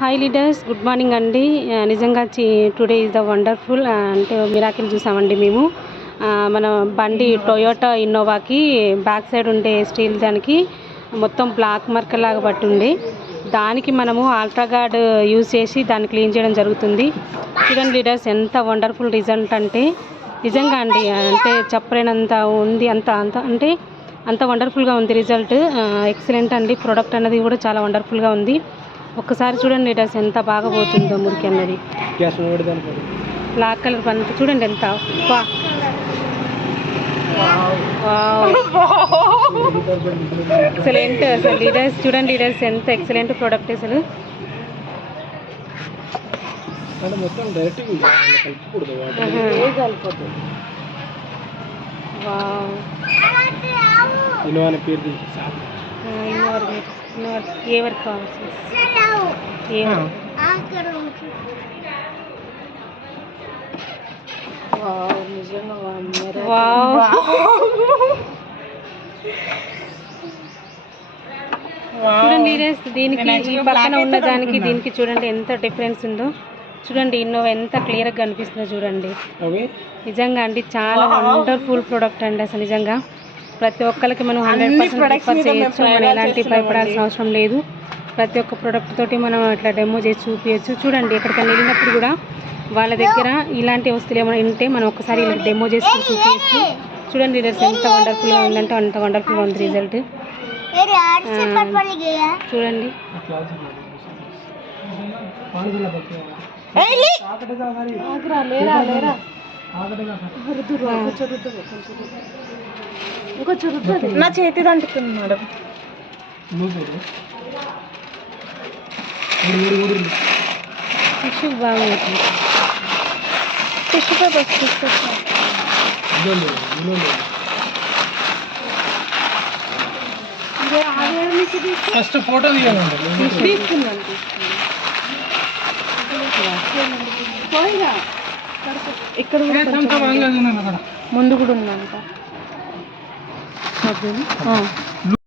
Hi leaders, good morning అండి. నిజంగా today is the wonderful అంటే మిరాకిల్ చూసామండి మేము. మన బండి టొయోటా ఇన్నోవాకి బ్యాక్ సైడ్ ఉండే స్టీల్ దానికి మొత్తం బ్లాక్ మార్కర్ లాగా పట్టి ఉంది. దానికి మనము అల్ట్రాగార్డ్ యూజ్ చేసి దాన్ని క్లీన్ చేయడం జరుగుతుంది. చూడండి లీడర్స్, ఎంత వండర్ఫుల్ రిజల్ట్ అంటే నిజంగా అండి, అంటే చెప్పలేనంత ఉంది. అంత వండర్ఫుల్గా ఉంది రిజల్ట్. ఎక్సలెంట్ అండి. ప్రోడక్ట్ అన్నది కూడా చాలా వండర్ఫుల్గా ఉంది. ఒక్కసారి చూడండి లీటర్స్, ఎంత బాగా పోతుందో మురికి అన్నది. బ్లాక్ కలర్ పని చూడండి ఎంత ఎక్సలెంట్ అసలు లీడర్స్. చూడండి లీడర్స్, ఎంత ఎక్సలెంట్ ప్రోడక్ట్ అసలు. ఏ వర్క్ కావాల్సి చూడండి దీనికి పక్కన ఉన్న దానికి దీనికి చూడండి ఎంత డిఫరెన్స్ ఉందో. చూడండి ఇన్నోవా ఎంత క్లియర్గా కనిపిస్తుందో చూడండి. నిజంగా అండి చాలా వండర్ఫుల్ ప్రోడక్ట్ అండి. అసలు నిజంగా ప్రతి ఒక్కరికి మనం 100% ప్రిఫర్ చేయొచ్చు. మనం ఎలాంటి భయపడాల్సిన అవసరం లేదు. ప్రతి ఒక్క ప్రోడక్ట్ తోటి మనం ఇట్లా డెమో చేసి చూపించచ్చు. చూడండి ఎక్కడికైనా వెళ్ళినప్పుడు కూడా వాళ్ళ దగ్గర ఇలాంటి వస్తువులు ఏమైనా ఉంటే మనం ఒకసారి ఇలా డెమో చేసి చూపించచ్చు. చూడండి లీడర్స్, ఎంత వండర్ఫుల్గా ఉందంటే అంత వండర్ఫుల్గా ఉంది రిజల్ట్. చూడండి నా చేతి అంటుతుంది మేడం. టిష్యూ బాగుంది. టిష్యూ పేపర్ తీసుకొచ్చాను. ఫస్ట్ ఫోటో తీసుకున్నాను. ఇక్కడ ముందు కూడా ఉందంట.